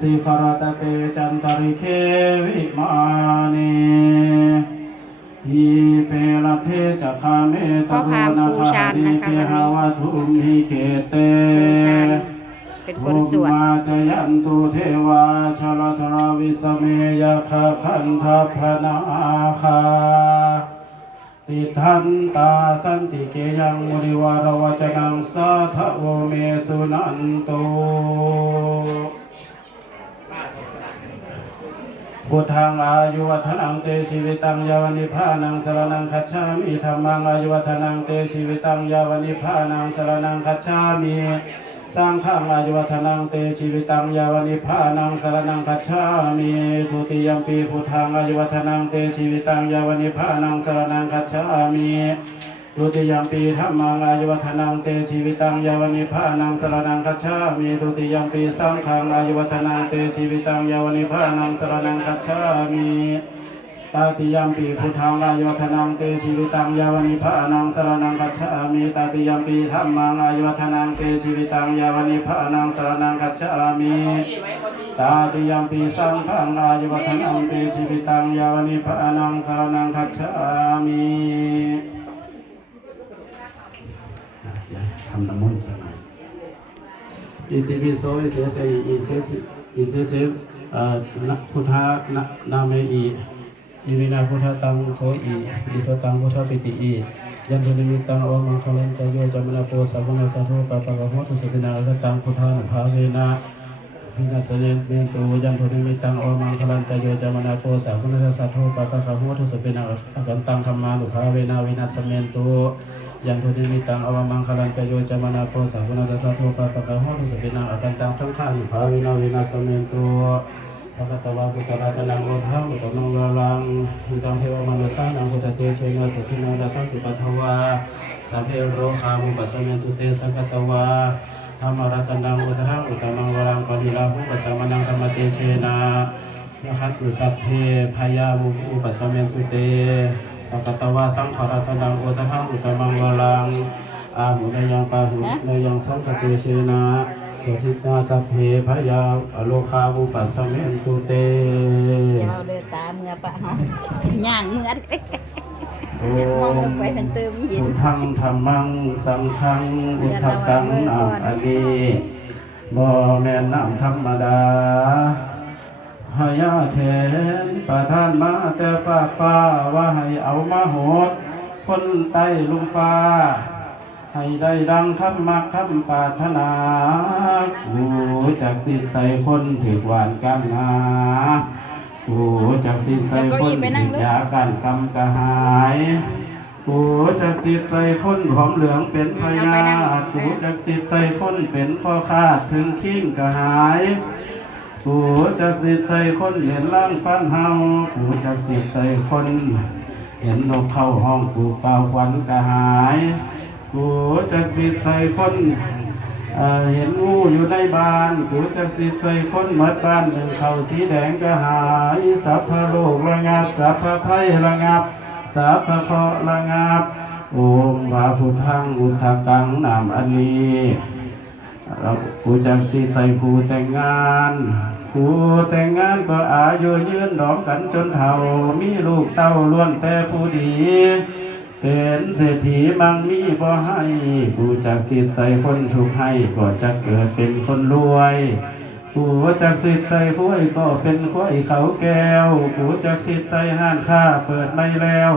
สิขรตเตจันตริเควิมานีทีเปรเทจะคาเมตโรนาคาเดเคหาวัตุมหิเคเตเป็นคนสวดมาจยันตุเทวาชลธราวิสเมยคาขันธพนาคาติทันตาสันติเกยังมุริวารวจนังสาทโวเมสุนันโต พุทธังอายุวัฒนังเตชีวิตังยาวนิพานังสรนังคัจฉามิธรรมังอายุวัฒนังเตชีวิตังยาวนิพานังสรนังคัจฉามิสังฆังอายุวัฒนังเตชีวิตังยาวนิพานังสรนังคัจฉามิทุติยมปีพุทธังอายุวัฒนังเตชีวิตังยาวนิพานังสรนังคัจฉามิ ทุติยมปีธรรมังอายุวัฒนังเตชีวิตังยาวนิพานังสรนังคัจฉามิทุติยมปีสังฆังอายุวัฒนังเตชีวิตังยาวนิพานังสรนังคัจฉามิตาติยมปีพุทธังอายุวัฒนังเตชีวิตังยาวนิพานังสรนังกัจฉามิตาติยมปีธรรมังอายุวัฒนังเตชีวิตังยาวนิพานังสรนังกัจฉามิตาติยมปีสังฆังอายุวัฒนังเตชีวิตังยาวนิพานังสรนังกัจฉามิ ทำน้ำมนต์สักหน่อยอิติปิโสอิเสเสอิเสสอิเสเสเอ่อนะพุทธะนะนาเมอิอิวินาพุทธตังโสอีอิโสตังพุทธปิติอียันตุนิมิตังอวมังคลันตโยจามนาโปสัพพนาสาธุปะปะกะโหตุสุตินาอัตตังพุทธานุภาเวนะวินาสเนเมนตุยันตุนิมิตังอวมังคลันตโยจามนาโปสัพพนาสาธุปะปะกะโหตุสุตินาอัตตังธรรมานุภาเวนะวินาสเมนตุ ยันตุนิมิตังอวมังคลันตโยจามนาโปสัพนาสาธุปะปะกะหตุสุตินาอัตตังสังฆานุภาเวนะวินาสเมนตุสัพพะตวาพุทธราตนังโอทังอุตมังวรังอิตังเทวมนุสานังพุทธเตเชนะสุขินาดัสสันติปัทวาสัพเพโรคามุปัสสเมตุเตสัพพะตวาธรรมรัตนังอุทธังอุตมังวรังปริลาภุปัสสะมนังธรรมเตเชนะนะครับตุสัพเพพยาวุอุปัสสเมตุเต สัพพะตวาสังขรัตนังอุทธังอุตมังวรังอาหุนยังปาหุนยังสังคเตเชนะสุทิตาสัพเพพยาอโลคาบุปัสสะเมนตุเตเดี๋ยวเราเดินตามเมื่อปะเฮาย่างเมื่อโอมองลมงไปทางเติมหินพุทธังธรรมังสังฆังอุทธกังนามอันนี้บ่แม่นน้ำธรรมดา หายาเขนประทานมาแต่ฝากฟ้าว่าให้เอามาโหด คนใต้ลุมฟ้า ให้ได้ดังคำมักคำปรารถนากูจากสิใส่คนถือหวานกันนากูจากสิใส่คนถือยากันกำกระหายกูจากสิใส่คนหอมเหลืองเป็นพยาธิกูจากสิใส่คนเป็นข้อขาดถึงขิ้งกระหาย กูจากสิใส่คนเห็นล่างฟันเฮากูจากสิใส่คน เห็นนกเข้าห้องกูเกาวขวัญกระหายกูจะสิใส่คนเห็นงูอยู่ในบ้านกูจะสิใส่คนหมดบ้านหนึ่งเขาสีแดงก็หายสัพพะโลกระงับสัพพะภัยระงับสัพพะเคราะห์ระงับ โอมพระพุทธังอุทธกังนามอันนี้ เรากูจะสิใส่ผู้แต่งงานผู้แต่งงานก็อายุยืนดอมกันจนเฒ่า มีลูกเต้าล้วนแต่ผู้ดี เป็นเศรษฐีมั่งมีบ่ให้ผู้จักสิทธิ์ใส่คนถูกให้ก็จะเกิดเป็นคนรวยผู้จักสิทธิ์ใส่คุ้ยก็เป็นคุ้ยเขาแก้วผู้จักสิทธิ์ใส่ห้านค้าเปิดไม่แล้ว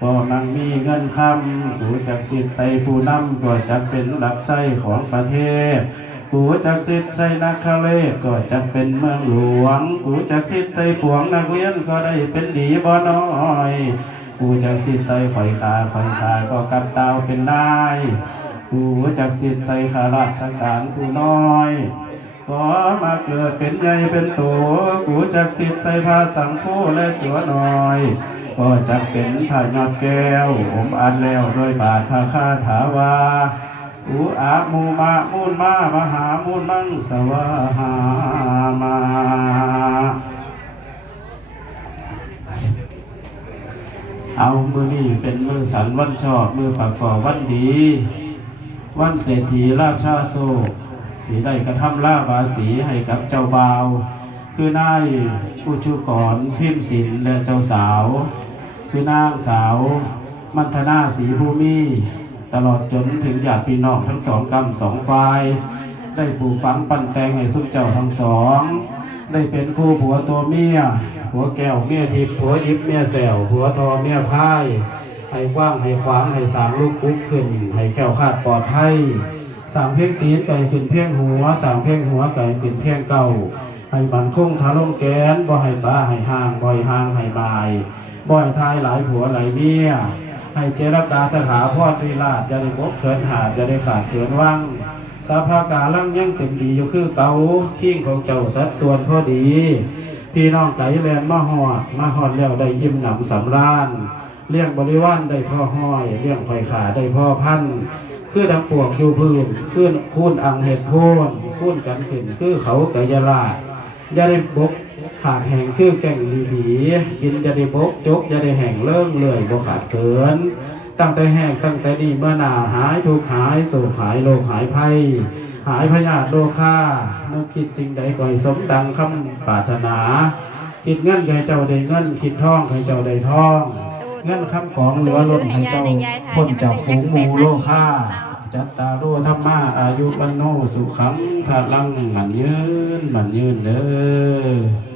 ก็มั่งมีเงินคำผู้จักสิทธิ์ใสผู้นำก็จะเป็นหลักใจของประเทศผู้จักสิทธิ์ใสนักเลก็จะเป็นเมืองหลวงผู้จักสิทธิ์ใส่ปวงนักเรียนก็ได้เป็นดีบ่น้อยผู้จักสิทธิ์ใจข่อยขาข่อยขาก็กับเตาเป็นนายผู้จักสิทธิ์ใจขาราชการผู้น้อยก็มาเกิดเป็นใหญ่เป็นโตผู้จักสิทธิ์ใจพาสังคู่และจัวน้อย ก็จะเป็นพายอดแก้วผมอ่านแล้วด้วยบาทพระคาถาวาอุอามูมามูลมามหามูลมังสวาหามาเอามือนี่เป็นมือสันวันชอบมือประกอบวันดี วันเศรษฐีราชาโศกสีได้กระทำล่าบาสีให้กับเจ้าบ่าว คือนายอุชุกรพิมพ์ศิลและเจ้าสาว คือนางสาว มัทนาศรีภูมิตลอดจนถึงญาติพี่น้องทั้งสองกรรมสองฝ่าย ได้ปลูกฝังปั้นแต่งให้สุดเจ้าทั้งสอง ได้เป็นคู่ผัวตัวเมียผัวแก้วเมียทิพย์ผัวยิบเมียแสวผัวทอเมียพายให้กว้างให้ขวางให้สางลูกคุกขึ้น ให้แก้วคาดปลอดภัยสางเพ่งตีนไก่ขึ้นเพ่งหัวสางเพ่งหัวไก่ขึ้นเพ่งเก่าให้มันคงทะลงแกนบ่ให้บ้าให้ห่างบ่อยห่างให้บาย บ่อยทายหลายผัวหลายเมียให้เจรกาสถาพอดวิราชจะได้บกเขินหาจะได้ขาดเขินว่างสภากาลังยังเต็มดีอยู่คือเก่าขิงของเจ้าสัดส่วนพอดี พี่น้องไก่แลนมาหอดมาหอดแล้วได้ยิ้มหนำสำราญเลี้ยงบริวารได้พ่อห้อยเลี้ยงไข่ขาได้พ่อพันคือดังปวกอยู่พื้นขึ้นคูนอังเห็ดโพนคูนกันขึ้นคือเขากายลาดอย่าได้บก ขาดแห่งคือแก่งดีดีกินอย่าได้บกจกอย่าได้แห่งเลิ่งเลื่อยบ่ขาดเขิน ตั้งแต่แห้งตั้งแต่ดีเมื่อหนาหายทุกหายโศกหายโรคหายภัยหายพยาธิโรคานึกคิดสิ่งใดก็ให้สมดังคำปรารถนา คิดเงินให้เจ้าได้เงิน คิดทองให้เจ้าได้ทอง เงินคำของเหลือล้นให้เจ้าพ้นจากฝูงมูโลค่าจัตตารุธรรมาอายุวันโนสุขังพลังหมันยืนหมันยืนเด้อ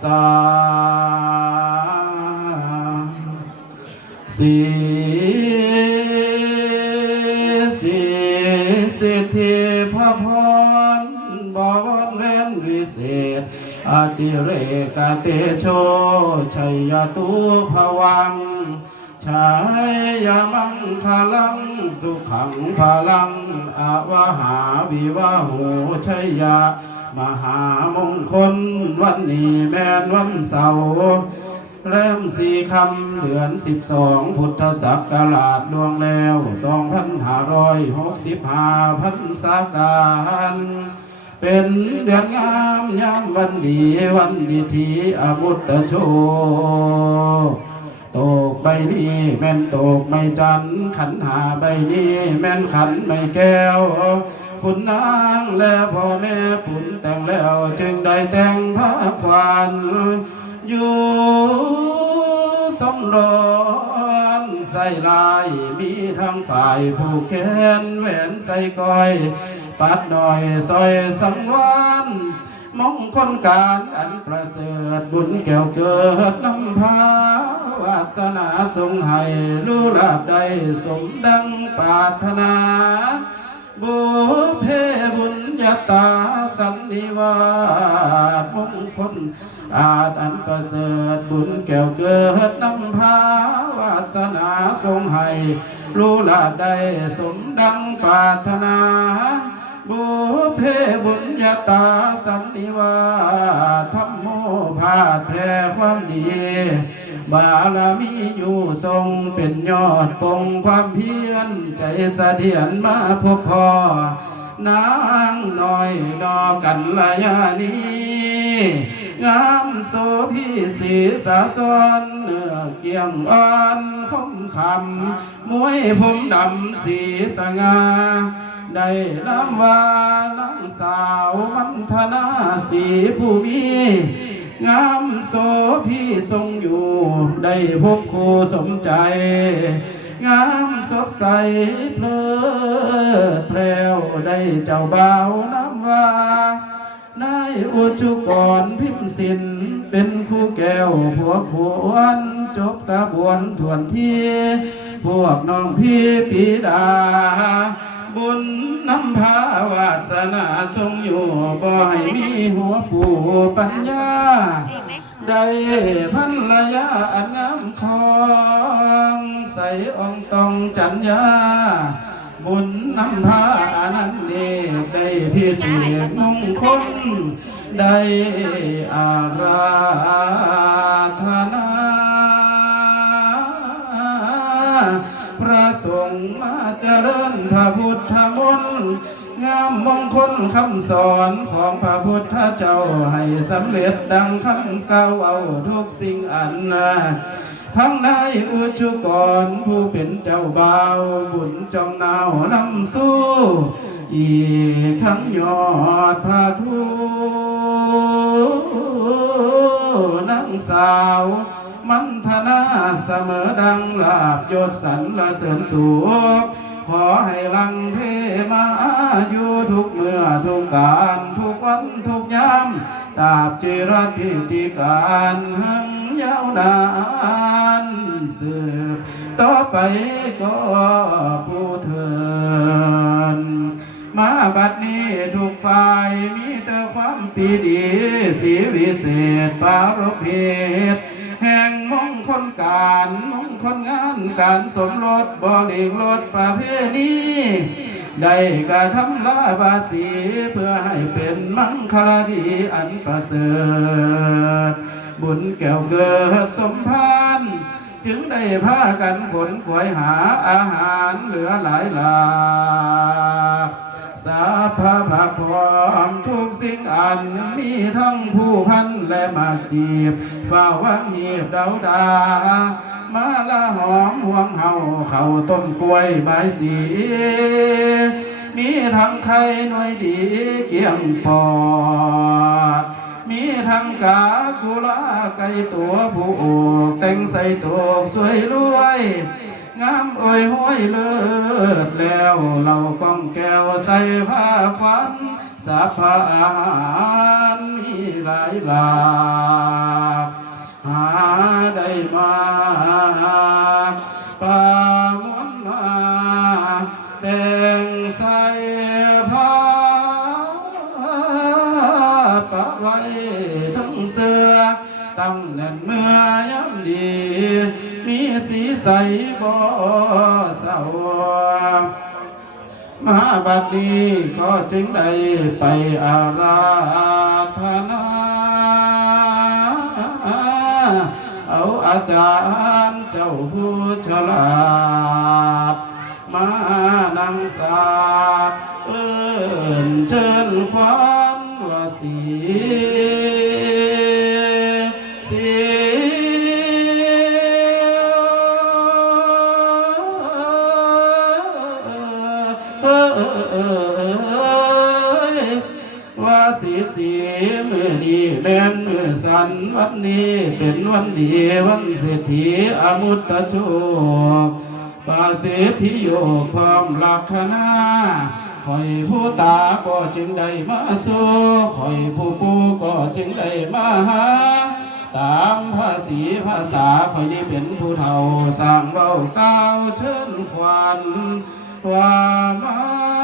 สสสีสีสิทธิพระพรบวรเว้นวิเศษอาจิเรกเตโชชัยยตุภวังชายามังคลังสุขังพลังอวหาวิวาหูชัยยา มหามงคลวันนี้แม่นวันเสาร์เริ่มสี่คำเดือนสิบสองพุทธศักราชล่วงแล้วสองพันห้าร้อยหกสิบห้าพันสาการเป็นเดือนงามยามวันดีวันดีทีอมุตตโชตกใบนี้แม่นตกไม่จันขันหาใบนี้แม่นขันไม่แก้ว คุณนางและพ่อแม่ปุ่นแต่งแล้วจึงได้แต่งผ้าควันอยู่สำรอนใส่ลายมีทั้งฝ่ายผู้แขนแหวนใส่ก้อยปัดหน่อยซอยสังวานมงคลการอันประเสริฐบุญแก้วเกิดนำพาวาสนาทรงให้รู้ลาบใดสมดังปรารถนา บุพเพบุญญาตาสันนิวาสมงคลอาจอันประเสริฐบุญแก้วเกิดนำพาวาสนาทรงให้รู้ลาบใดสมดังปรารถนาบุพเพบุญญาตาสันนิวาสธรรมโมพาแผ่ความดี บารมีอยู่ทรงเป็นยอดปงความเพียรใจเสถียรมาพบพอนางน้อยนอกันระยะนี้งามโสพีสีสาสอนเนื้อเกี่ยงอ่อนคมคำมวยผมดำสีสง่าได้น้ำว่านางสาวมันธนาสีผู้มี งามโสพี่ทรงอยู่ ได้พบครูสมใจ งามสดใสเพลิดเพลวได้เจ้าบ่าวน้ำว่านายอุจุกรพิมพ์สิน เป็นคู่แก้วผัวขวนจบกระบวนทวนที่ พวกน้องพี่ปีดา บุญน้ำพาวาสนาทรงอยู่บ่ให้มีหัวผู้ปัญญา ได้พันระยะอันงามของใส่อ่องตองจัญญา บุญนำพาอานันต์เดชได้พิเศษมงคลได้อาราธนา ระสงฆ์มาเจริญพระพุทธมนต์งามมงคลคำสอนของพระพุทธเจ้าให้สำเร็จดังคำกล่าวเอาทุกสิ่งอันนะทั้งนายอุชุกรผู้เป็นเจ้าบ่าวบุญจอมนาวนำสู้ อีกทั้งยอดพาทูนังสาว มันธนาเสมอดังลาบยศสรรละเสริญสุขขอให้ลังเพมาอยู่ทุกเมื่อทุกการทุกวันทุกยามตาบจิรติติการหังยาวนานสืบต่อไปก็ผู้เถินมาบัดนี้ทุกฝ่ายมีแต่ความปีดีสีวิเศษปารบเหตุ แห่งมงคลการมงคลงานการสมรสบริรถประเพณีได้กระทำลาบาสีเพื่อให้เป็นมังคลดีอันประเสริฐ บุญแก้วเกิดสมพานจึงได้พากันขนขวยหาอาหารเหลือหลายหลาก สาภาพพร้อมทุกสิ่งอันมีทั้งผู้พันและมาจีบฝ้าวังหีบเดาดา มาละหอมห่วงเฮาเขาต้มกล้วยใบสี มีทั้งไข่หน่วยดีเกี่ยงปอด มีทั้งกากุลาไก่ตัวผู้อกแต่งใส่ตกสวยรวย งามเอ่ยห้วยเลิศแล้วเราก้องแก้วใส่ผ้าควันสาพาอาหารมีหลายหลากหาได้มาปามนมาแต่งใส่ผ้าปะไว้ทั้งเสื้อตั้งแน่นเมื่อยำดี มีสีใส บ่เศร้ามาบัดนี้ก็จึงได้ไปอาราธนาเอาอาจารย์เจ้าผู้ฉลาด มานังสาดเอิญเชิญควันว่าสี ว่าสีสีมือนี้แม่นมือสันวันนี้เป็นวันดีวันเศรษฐีอมุตตะโชคปาเสธิโยกพร้อมลักษณะคอยผู้ตาก็จึงได้มาสู่คอยผู้ปูก็จึงได้มาหาตามภาษีภาษาคอยนี้เป็นผู้เฒ่าสร้างเว้าก้าวเชิญควัน ว่